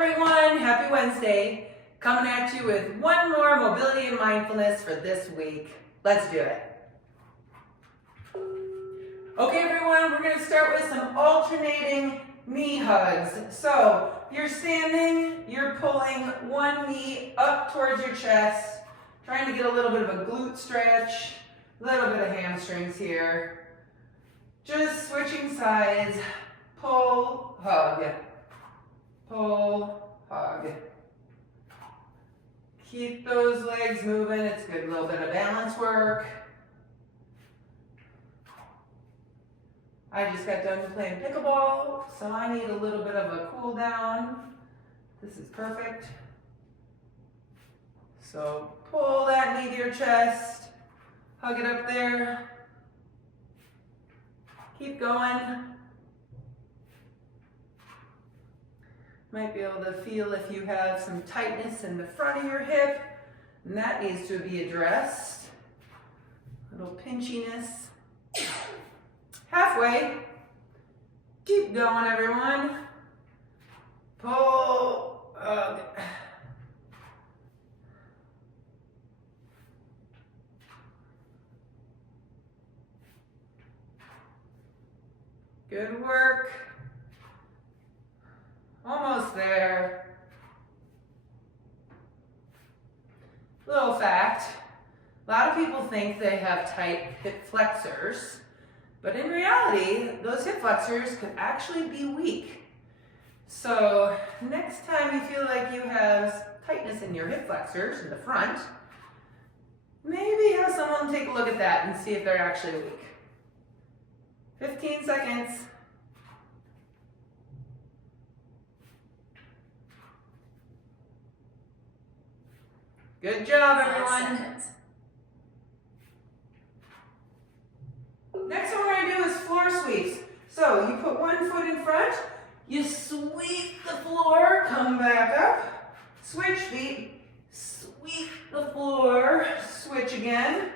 everyone, happy Wednesday. Coming at you with one more mobility and mindfulness for this week. Let's do it. Okay everyone, we're going to start with some alternating knee hugs. So you're standing, you're pulling one knee up towards your chest, trying to get a little bit of a glute stretch, a little bit of hamstrings here. Just switching sides, pull, hug, pull, hug. Keep those legs moving, it's good, a little bit of balance work. I just got done playing pickleball, so I need a little bit of a cool down. This is perfect. So pull that knee to your chest, hug it up there. Keep going. Might be able to feel if you have some tightness in the front of your hip, and that needs to be addressed. A little pinchiness. Halfway. Keep going, everyone. Pull, hug. Good work. Almost there. Little fact, a lot of people think they have tight hip flexors, but in reality, those hip flexors could actually be weak. So next time you feel like you have tightness in your hip flexors in the front, maybe have someone take a look at that and see if they're actually weak. 15 seconds. Good job, everyone. Next one we're going to do is floor sweeps. So you put one foot in front, you sweep the floor, come back up, switch feet, sweep the floor, switch again,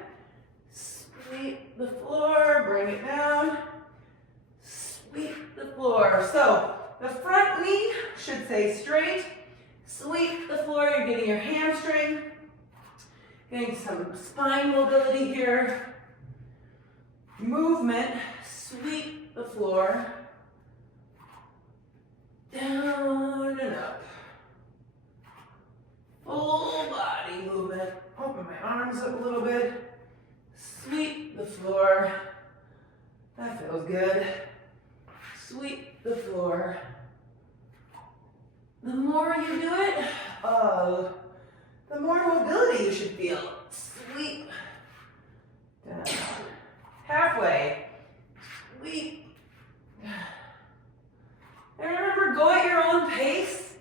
sweep the floor, bring it down, sweep the floor. So the front knee should stay straight, sweep the floor, you're getting your hamstring, getting some spine mobility here. Movement, sweep the floor, down and up. Full body movement. Open my arms up a little bit. Sweep the floor. That feels good. Sweep the floor. The more you do it, the more mobility you should feel. Sweep down. Halfway. Sweep. And remember, go at your own pace.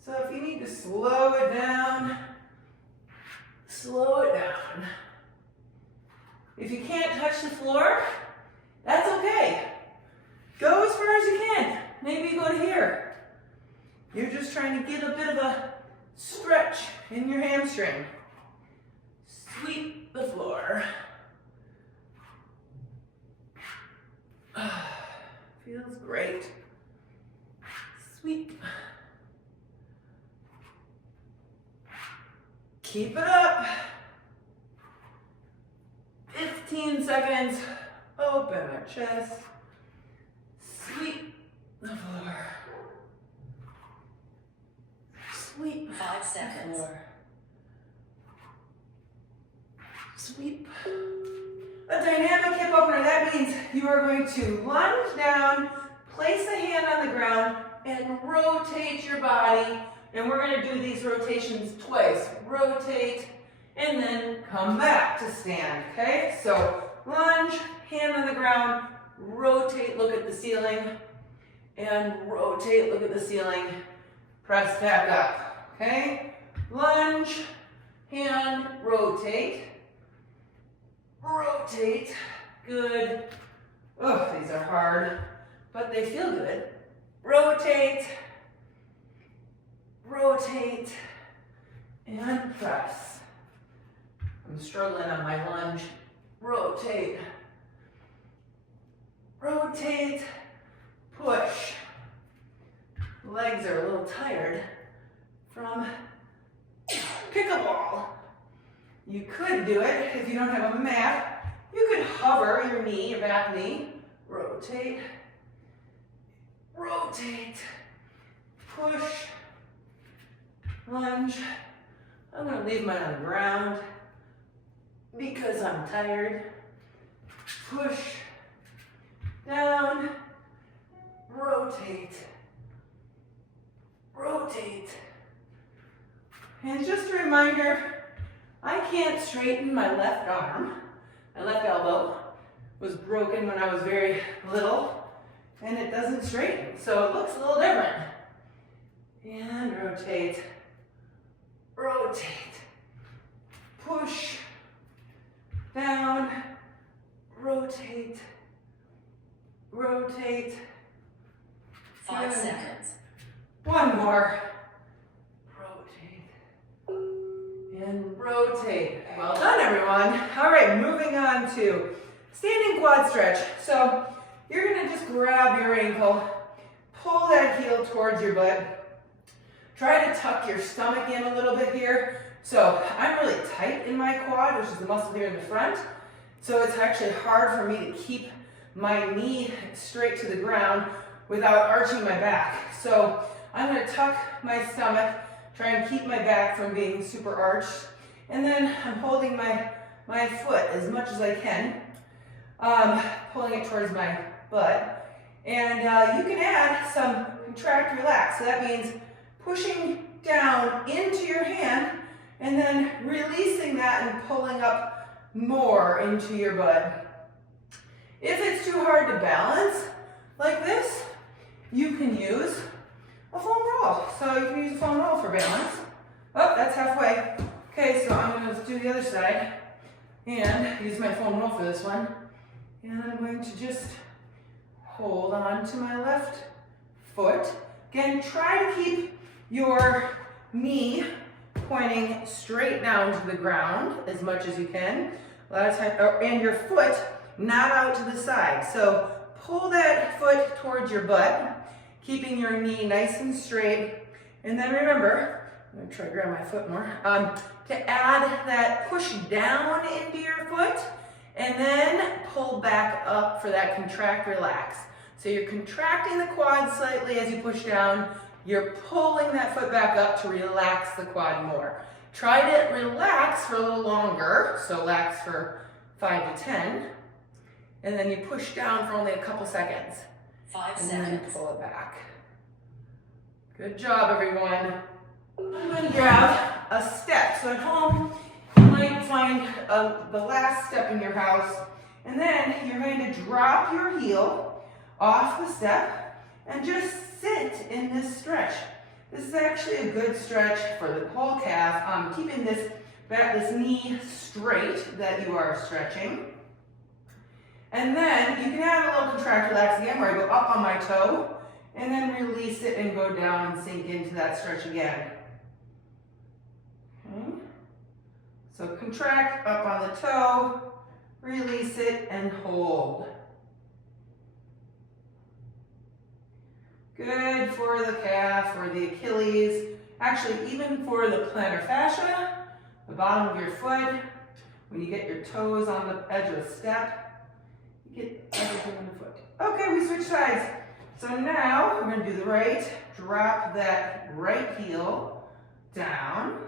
So if you need to slow it down, slow it down. If you can't touch the floor, that's okay. Go as far as you can. Maybe you go to here. You're just trying to get a bit of a stretch in your hamstring. Sweep the floor. Feels great. Sweep. Keep it up. 15 seconds. Open our chest. Sweep the floor. Sweep. 5 seconds. The floor. Sweep. A dynamic hip opener, that means you are going to lunge down, place a hand on the ground, and rotate your body. And we're going to do these rotations twice. Rotate, and then come back to stand, okay? So lunge, hand on the ground, rotate, look at the ceiling, and rotate, look at the ceiling, press back up, okay? Lunge, hand, rotate. Rotate, good. Oh, these are hard, but they feel good. Rotate, rotate, and press. I'm struggling on my lunge. Rotate, rotate, push. legs are a little tired from pickleball. You could do it if you don't have a mat. You could hover your knee, your back knee, rotate, rotate, push, lunge. I'm going to leave mine on the ground because I'm tired. Push, down, rotate, rotate. And just a reminder, I can't straighten my left arm. My left elbow was broken when I was very little, and it doesn't straighten, so it looks a little different. And rotate, rotate, push, down, rotate, rotate. 5 seconds. One more. And rotate. Well done, everyone. All right, moving on to standing quad stretch. So you're gonna just grab your ankle, pull that heel towards your butt. Try to tuck your stomach in a little bit here. So I'm really tight in my quad, which is the muscle here in the front. So it's actually hard for me to keep my knee straight to the ground without arching my back. So I'm gonna tuck my stomach, try and keep my back from being super arched. And then I'm holding my foot as much as I can, pulling it towards my butt. And you can add some contract, relax. So that means pushing down into your hand and then releasing that and pulling up more into your butt. If it's too hard to balance like this, you can use a foam roll. So you can use a foam roll for balance. Oh, that's halfway. Okay, so I'm going to do the other side and use my foam roll for this one. And I'm going to just hold on to my left foot. Again, try to keep your knee pointing straight down to the ground as much as you can. A lot of time, and your foot not out to the side. So pull that foot towards your butt, keeping your knee nice and straight. And then remember, I'm going to try to grab my foot more, to add that push down into your foot and then pull back up for that contract, relax. So you're contracting the quad slightly as you push down. You're pulling that foot back up to relax the quad more. Try to relax for a little longer. So relax for 5 to 10. And then you push down for only a couple seconds. 5 and seconds. Then pull it back. Good job, everyone. I'm going to grab a step. So at home, you might find the last step in your house. And then you're going to drop your heel off the step and just sit in this stretch. This is actually a good stretch for the whole calf, keeping this knee straight that you are stretching. And then you can add a little contract, relax again, where I go up on my toe and then release it and go down and sink into that stretch again. Okay. So contract up on the toe, release it and hold. Good for the calf, for the Achilles, actually even for the plantar fascia, the bottom of your foot. When you get your toes on the edge of the step, you get everything on the foot. Okay, we switch sides. So now we're going to do the right. Drop that right heel down.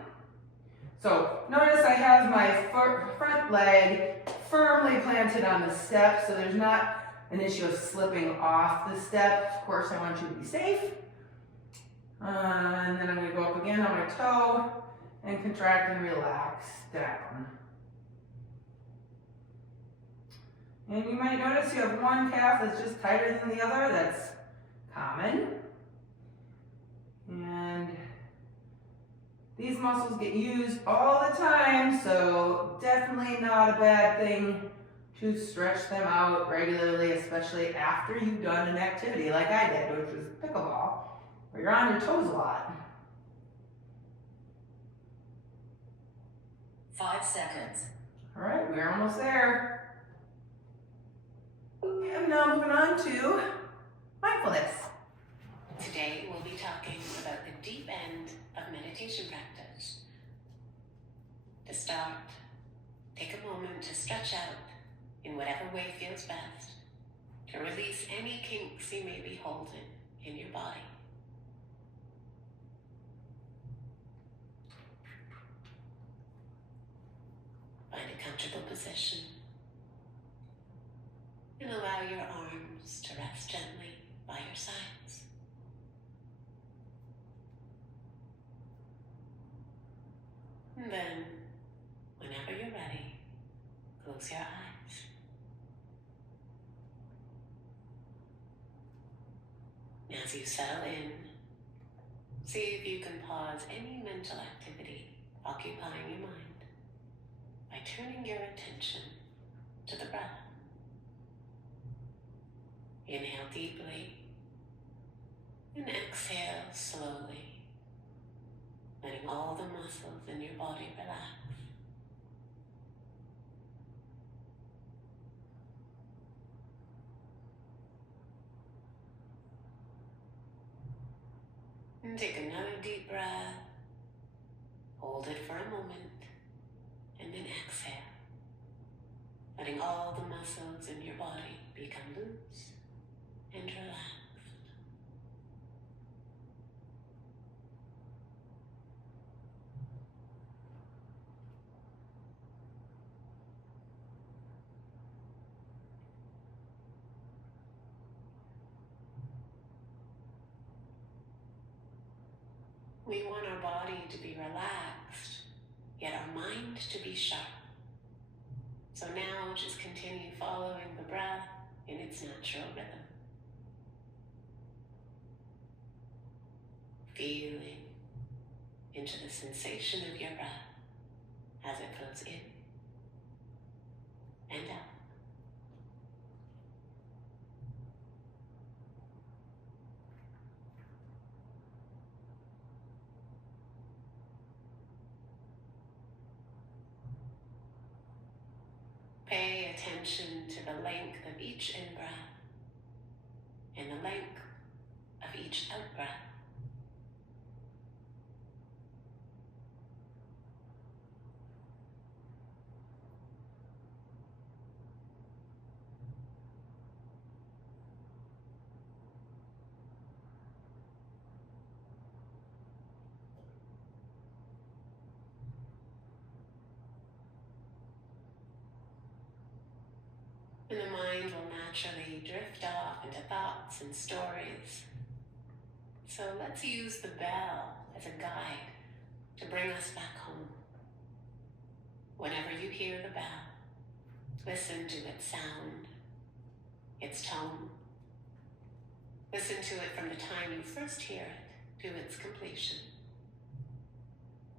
So notice I have my front leg firmly planted on the step, so there's not an issue of slipping off the step. Of course, I want you to be safe. And then I'm going to go up again on my toe and contract and relax down. And you might notice you have one calf that's just tighter than the other. That's common. And these muscles get used all the time, so definitely not a bad thing to stretch them out regularly, especially after you've done an activity like I did, which was pickleball, where you're on your toes a lot. 5 seconds. All right, we're almost there. And now moving on to mindfulness. Today we'll be talking about the deep end of meditation practice. To start, take a moment to stretch out in whatever way feels best, to release any kinks you may be holding in your body. Find a comfortable position and allow your arms to rest gently by your sides. And then, whenever you're ready, close your eyes. As you settle in, see if you can pause any mental activity occupying your mind by turning your attention to the breath. Inhale deeply and exhale slowly, letting all the muscles in your body relax. And take another deep breath, hold it for a moment, and then exhale, letting all the muscles in your body become loose and relaxed. We want our body to be relaxed, yet our mind to be sharp. So now just continue following the breath in its natural rhythm. Feeling into the sensation of your breath as it flows in and out. Pay attention to the length of each in-breath and the length of each out-breath. And the mind will naturally drift off into thoughts and stories. So let's use the bell as a guide to bring us back home. Whenever you hear the bell, listen to its sound, its tone. Listen to it from the time you first hear it to its completion.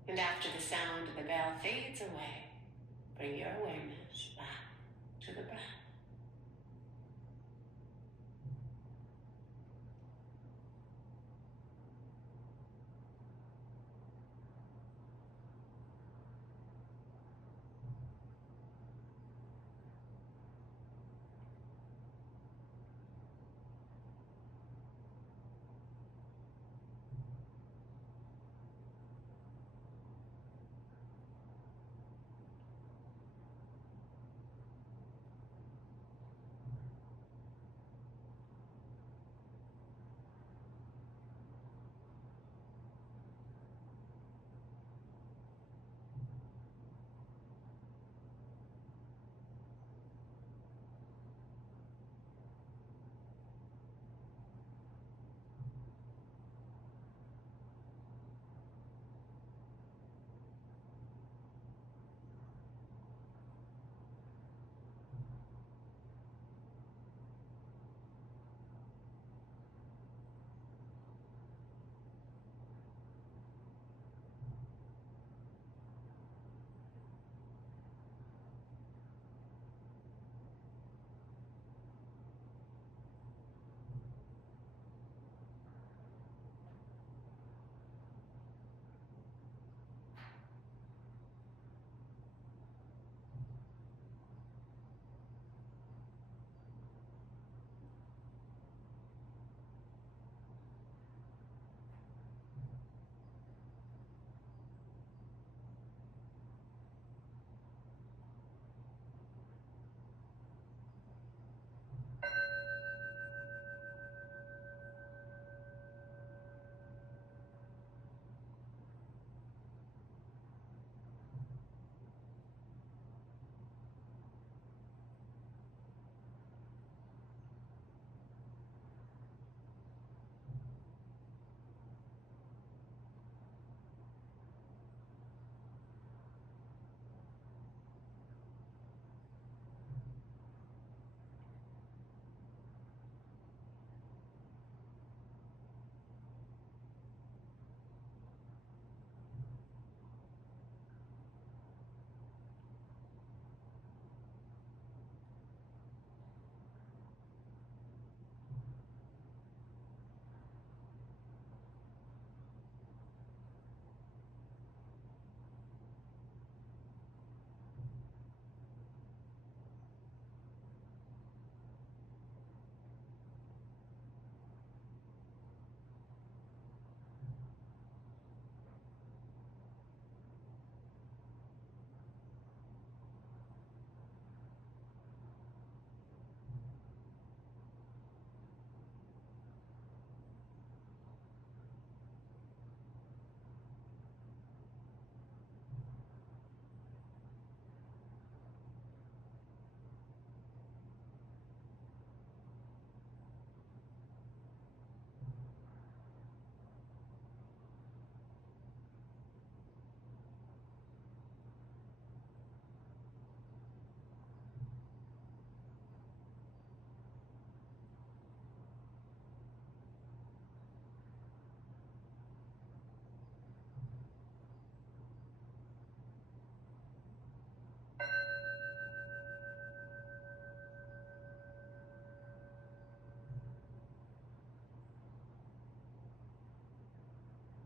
And after the sound of the bell fades away, bring your awareness back to the breath.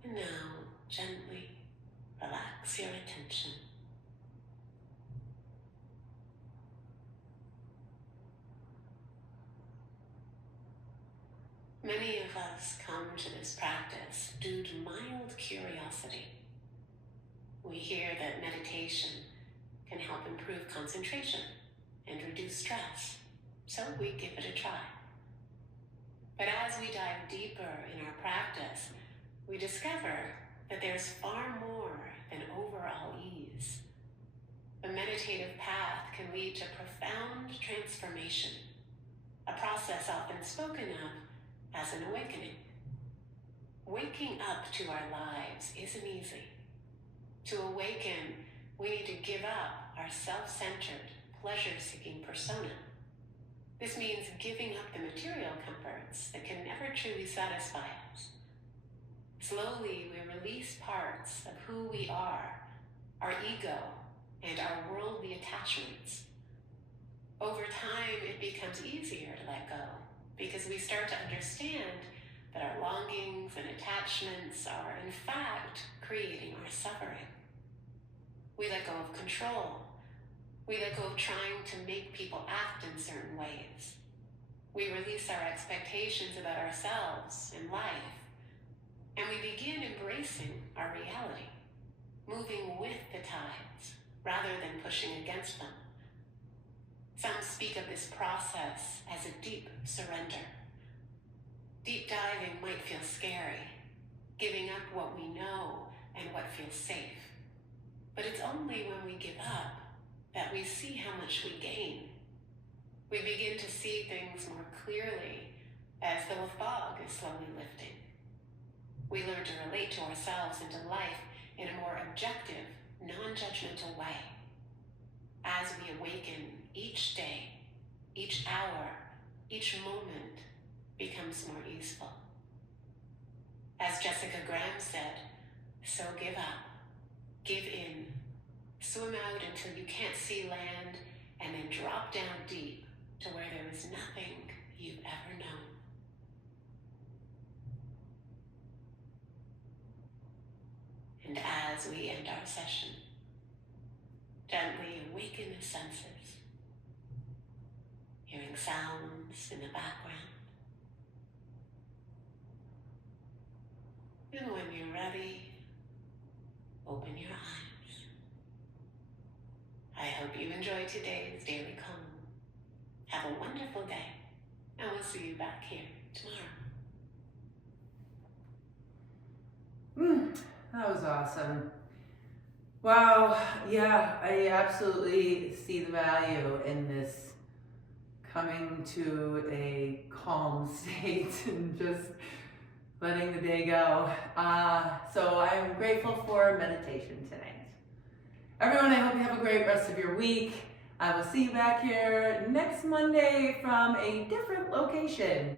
And now, gently relax your attention. Many of us come to this practice due to mild curiosity. We hear that meditation can help improve concentration and reduce stress, so we give it a try. But as we dive deeper in our practice, we discover that there's far more than overall ease. The meditative path can lead to profound transformation, a process often spoken of as an awakening. Waking up to our lives isn't easy. To awaken, we need to give up our self-centered, pleasure-seeking persona. This means giving up the material comforts that can never truly satisfy us. Slowly, we release parts of who we are, our ego, and our worldly attachments. Over time, it becomes easier to let go because we start to understand that our longings and attachments are, in fact, creating our suffering. We let go of control. We let go of trying to make people act in certain ways. We release our expectations about ourselves and life, and we begin embracing our reality, moving with the tides rather than pushing against them. Some speak of this process as a deep surrender. Deep diving might feel scary, giving up what we know and what feels safe. But it's only when we give up that we see how much we gain. We begin to see things more clearly as though a fog is slowly lifting. We learn to relate to ourselves and to life in a more objective, non-judgmental way. As we awaken, each day, each hour, each moment becomes more easeful. As Jessica Graham said, so give up, give in, swim out until you can't see land, and then drop down deep to where there is nothing you've ever known. And as we end our session, gently awaken the senses, hearing sounds in the background. And when you're ready, open your eyes. I hope you enjoyed today's Daily Calm. Have a wonderful day, and we'll see you back here tomorrow. That was awesome. Wow, yeah, I absolutely see the value in this coming to a calm state and just letting the day go. So I'm grateful for meditation tonight. Everyone, I hope you have a great rest of your week. I will see you back here next Monday from a different location.